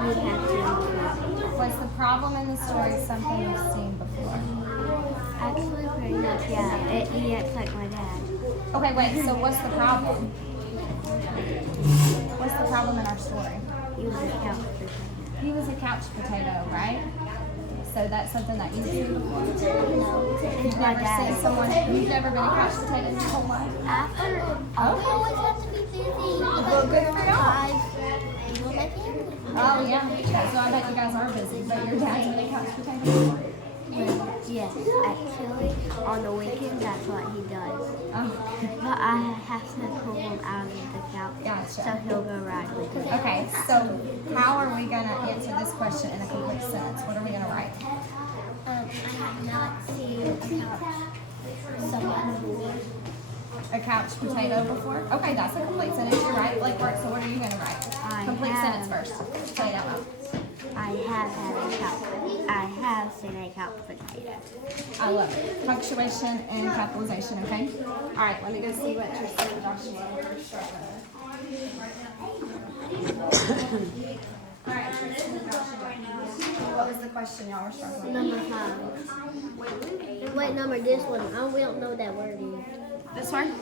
He has seen before. Was the problem in the story something you've seen before? Actually, pretty much, yeah. He acts like my dad. Okay, wait, so what's the problem? What's the problem in our story? He was a couch potato. He was a couch potato, right? So that's something that you've seen before? You've My never dad. seen someone, you've never been a couch potato in your whole life? After, Okay. always have to be busy. Well, good for y'all. People make it. Oh, yeah. So I bet you guys are busy, but your dad's been a couch potato before? Yes, actually, on the weekends, that's what he does. Oh, But I have to pull him out of the couch, Gotcha. so he'll go ride with me. okay, so how are we going to answer this question in a complete sentence? What are we going to write? I have not seen a couch. Someone A couch potato before? Okay, that's a complete sentence. You're right. Blake works. So what are you going to write? Complete sentence first. Say it out loud. I have had a couch. I have seen a couch potato. I love it. Punctuation and capitalization, okay? All right, let me go see what you're saying, Joshua. All right, Tristan and Joshua. What was the question y'all were struggling with? Number 5. Wait, number this one. We don't know that word either. This one?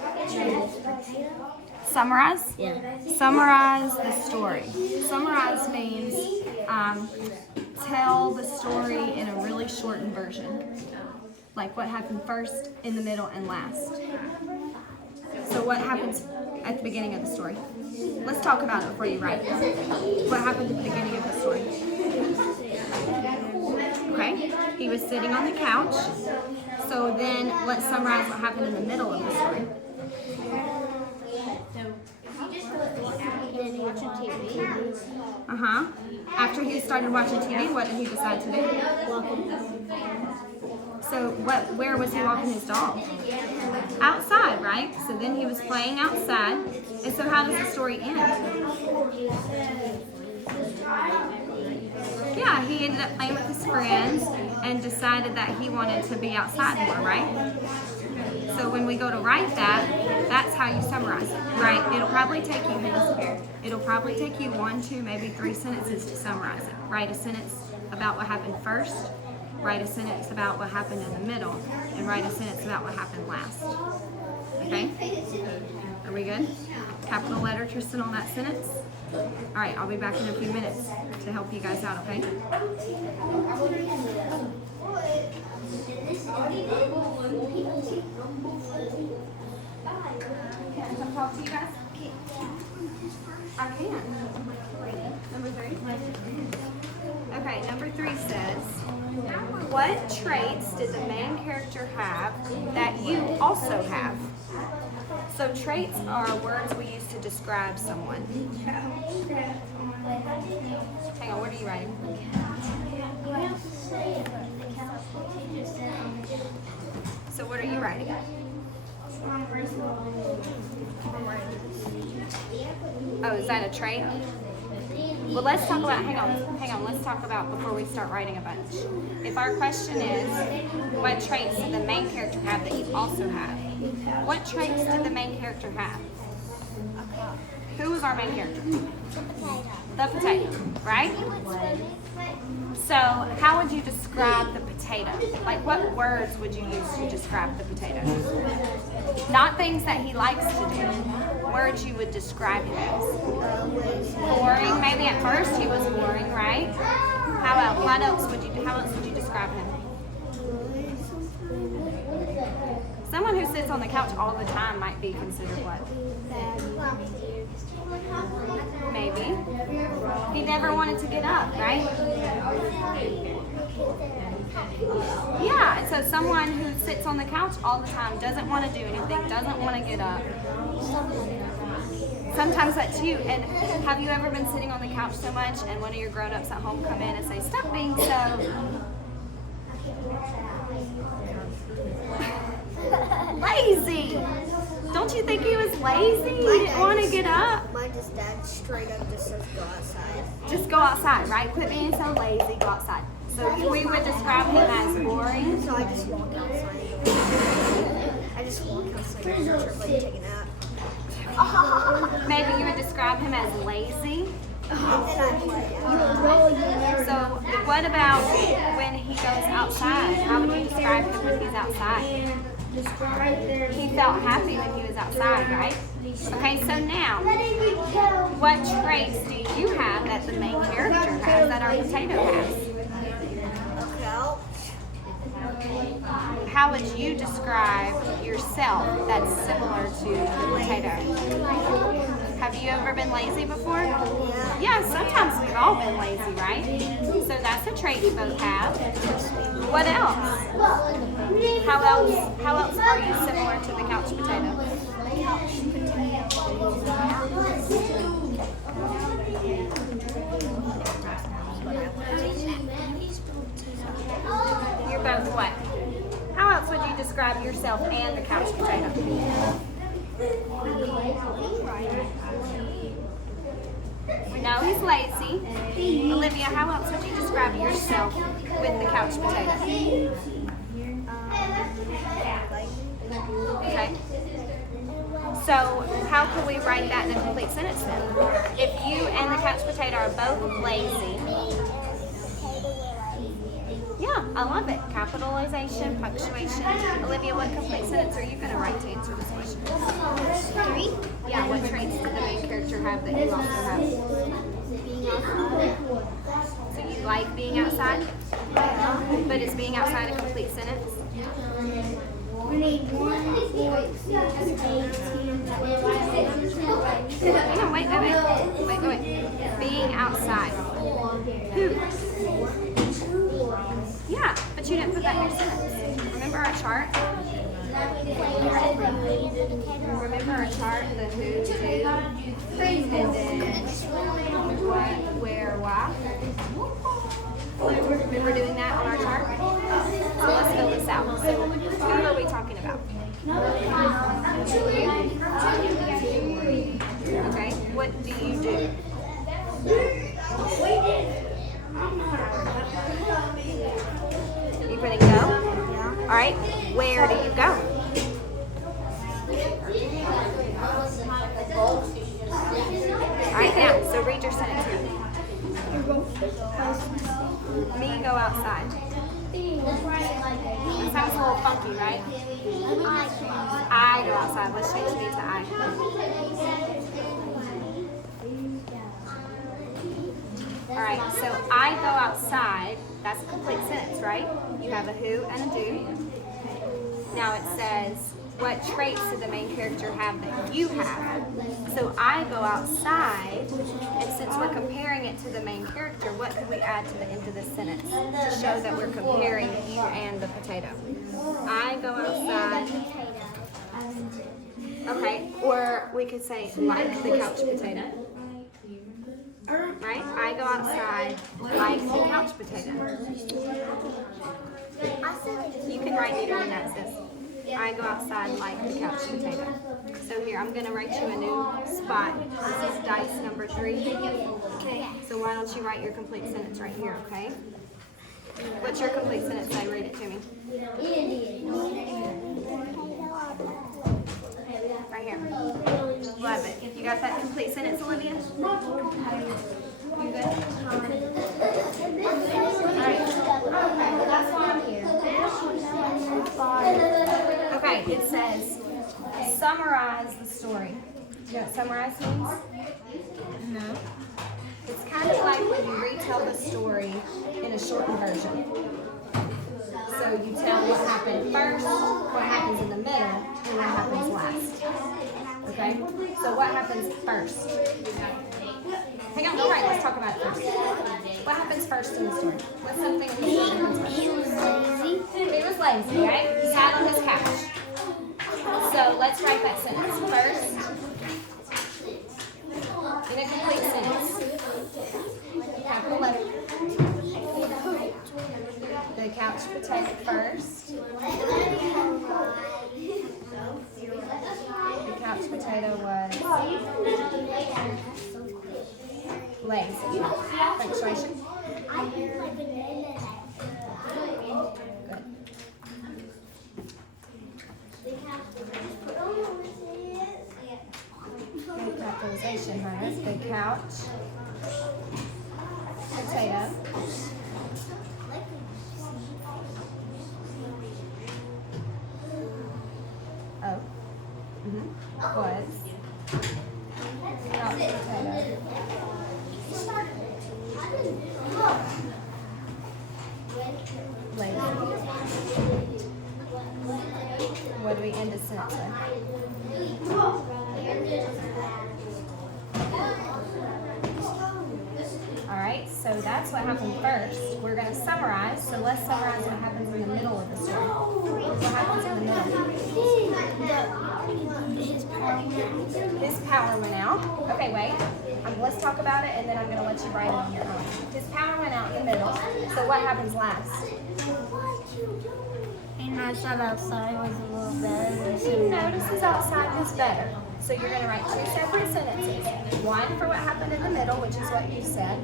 Summarize? Yeah. Summarize the story. Summarize means tell the story in a really shortened version. Like what happened first, in the middle, and last. So what happens at the beginning of the story? Let's talk about it before you write. What happened at the beginning of the story? Okay, he was sitting on the couch. So then let's summarize what happened in the middle of the story. Watching TV. Uh-huh. After he started watching TV, what did he decide to do? So where was he walking his dog? Outside, right? So then he was playing outside. And so how does the story end? Yeah, he ended up playing with his friends and decided that he wanted to be outside more, right? So when we go to write that, that's how you summarize it, right? It'll probably take you 1, 2, maybe 3 sentences to summarize it. Write a sentence about what happened first, write a sentence about what happened in the middle, and write a sentence about what happened last. Okay? Are we good? Capital letter, Tristan, on that sentence. All right, I'll be back in a few minutes to help you guys out, okay? Can I come talk to you guys? I can. Number 3? Okay, number 3 says, what traits did the main character have that you also have? So traits are words we use to describe someone. Hang on, what are you writing? So what are you writing? Oh, is that a trait? Well, let's talk about, hang on, let's talk about before we start writing a bunch. If our question is, what traits did the main character have that you also have? What traits did the main character have? Who was our main character? The potato, right? So, how would you describe the potato? Like, what words would you use to describe the potato? Not things that he likes to do. Words you would describe him as. Boring. Maybe at first he was boring, right? How else would you describe him? Someone who sits on the couch all the time might be considered what? Maybe. He never wanted to get up, right? Yeah, so someone who sits on the couch all the time, doesn't want to do anything, doesn't want to get up. Sometimes that's you. And have you ever been sitting on the couch so much and one of your grown-ups at home come in and say, stop being so lazy? Don't you think he was lazy? He didn't want to get up. My dad straight up just says go outside. Just go outside, right? Quit being so lazy, go outside. So we would describe him as boring. So I just walk outside. I just walk outside and take a nap. Maybe you would describe him as lazy. So what about when he goes outside? How would you describe him when he's outside? He felt happy when he was outside, right? Okay, so now, what traits do you have that the main character has, that our potato has? How would you describe yourself that's similar to the potato? Have you ever been lazy before? Yeah, sometimes we've all been lazy, right? So that's a trait you both have. What else? How else are you similar to the couch potato? You're both what? How else would you describe yourself and the couch potato? No, he's lazy. Olivia, how else would you describe yourself with the couch potato? Okay. So how can we write that in a complete sentence then? If you and the couch potato are both lazy. Yeah, I love it. Capitalization, punctuation. Olivia, what complete sentence are you going to write to answer this question? 3. Yeah, what traits does the main character have that you also have? So you like being outside? But is being outside a complete sentence? We need 1, 4, 6, 8, 10, 11. Hang on, wait. Being outside. Who? Yeah, but you didn't put that in your sentence. Remember our chart? Remember our chart, the who, who, and then what, where, why? Remember doing that on our chart? So let's fill this out. So who are we talking about? Okay, what do you do? You ready to go? All right, where do you go? All right, now, so read your sentence here. Me go outside. That sounds a little funky, right? I go outside. Let's change me to I. All right, so I go outside. That's a complete sentence, right? You have a who and a do. Now it says, what traits do the main character have that you have? So I go outside, and since we're comparing it to the main character, what could we add to the end of this sentence to show that we're comparing you and the potato? I go outside. Okay, or we could say like the couch potato. Right? I go outside like the couch potato. You can write neater than that, sis. I go outside like the couch potato. So here, I'm going to write you a new spot. This is dice number 3. Okay. So why don't you write your complete sentence right here, okay? What's your complete sentence say? Read it to me. Right here. Love it. You got that complete sentence, Olivia? You good? Alright. That's why I'm here. Okay, it says, summarize the story. You know what summarize means? No. It's kind of like when you retell the story in a shortened version. So you tell what happened first, what happens in the middle, and what happens last. Okay? So what happens first? Hang on, go right. Let's talk about it first. What happens first in the story? What's something in the story that happens first? He was lazy. He was lazy, right? He sat on his couch. So let's write that sentence. First, in a complete sentence, capital letter. The couch potato first. The couch potato was lazy. Punctuation. Good. Good capitalization, Hunter. The couch Potato. Oh. Was. Not potato. Lazy. What do we end a sentence with? Alright, so that's what happened first. We're going to summarize. So let's summarize what happens in the middle of the story. What happens in the middle? His power went out. Okay, wait. Let's talk about it, and then I'm going to let you write it on your own. His power went out in the middle. So what happens last? He noticed that outside was a little better. He notices outside was better. So you're going to write two separate sentences. One for what happened in the middle, which is what you said.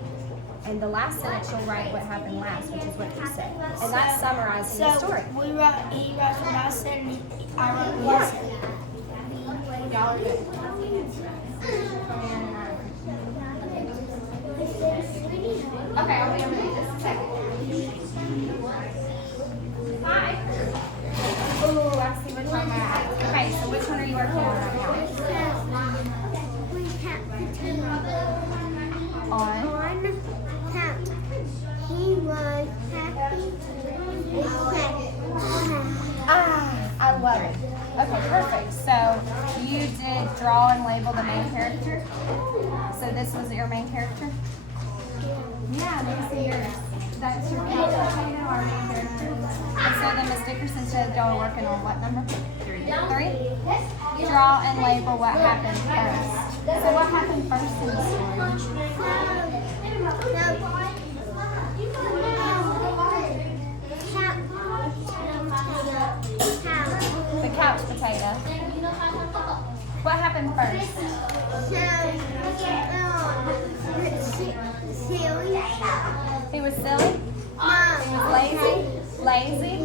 And the last sentence you'll write what happened last, which is what you said. And that's summarizing the story. He wrote what I said, and I wrote what I said. Y'all are good. Okay, I'll be over there just a second. Hi. Ooh, I see which one I'm at. Okay, so which one are you working on right now? He was happy. I love it. Okay, perfect. So you did draw and label the main character. So this was your main character? Yeah, let me see yours. That's your potato, our main character. And so then Ms. Dickerson said y'all are working on what number? 3. Draw and label what happened first. So what happened first in the story? The couch potato. What happened first? He was silly? He was lazy? Lazy?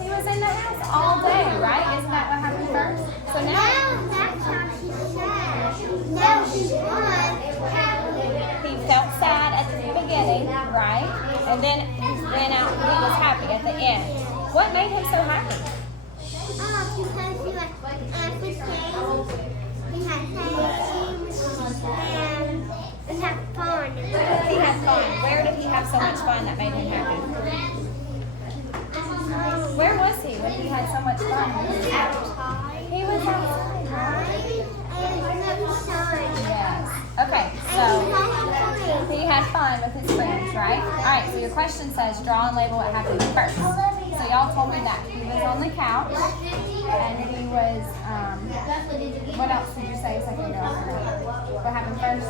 He was in the house all day, right? Isn't that what happened first? So now that's how she said. Now she was happy. he felt sad at the beginning, right? And then he went out and he was happy at the end. What made him so happy? Because he like every day he had games and he had fun. He had fun. Where did he have so much fun that made him happy? Where was he when he had so much fun? Outside. He was outside, right? And Yes. Okay, so he had fun with his friends, right? Alright, so your question says draw and label what happened first. So y'all told me that he was on the couch and he was, what else did you say a second ago? What happened first?